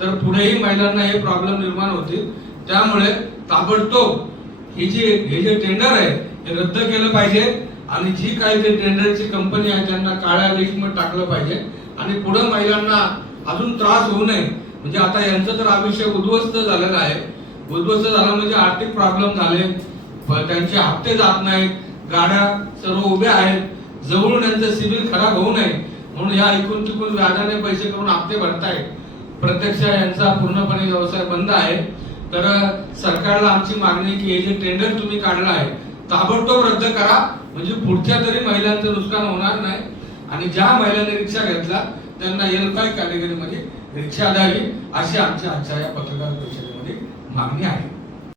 तर पुढेही महिलांना हे प्रॉब्लेम निर्माण होतील। त्यामुळे ताबडतोब हे जे टेंडर आहे हे रद्द केलं पाहिजे आणि जी काही ते टेंडरची कंपनी आहे त्यांना काळ्या लिस्टमध्ये टाकलं पाहिजे आणि पुढे महिलांना अजून त्रास होऊ नये। म्हणजे आता यांचं तर आयुष्य उद्ध्वस्त झालेलं आहे। उद्ध्वस्त झालं म्हणजे आर्थिक प्रॉब्लेम झाले, त्यांचे हप्ते जात नाहीत, गाड्या सर्व उभ्या आहेत, जवळून यांचं सिबिल खराब होऊ नये म्हणून या इकून तिकून व्याजाने पैसे करून हप्ते भरतायत। प्रत्यक्ष यांचा पूर्णपणे व्यवसाय बंद आहे। तर सरकारला आमची मागणी की हे जे टेंडर तुम्ही काढलं आहे ताबडतोब रद्द करा, म्हणजे पुढच्या तरी महिलांचं नुकसान होणार नाही आणि ज्या महिलांनी रिक्षा घेतला त्यांना L5 कॅटेगरीमध्ये रिक्षा द्यावी अशी आमच्या आजच्या या पत्रकार परिषदेमध्ये मागणी आहे।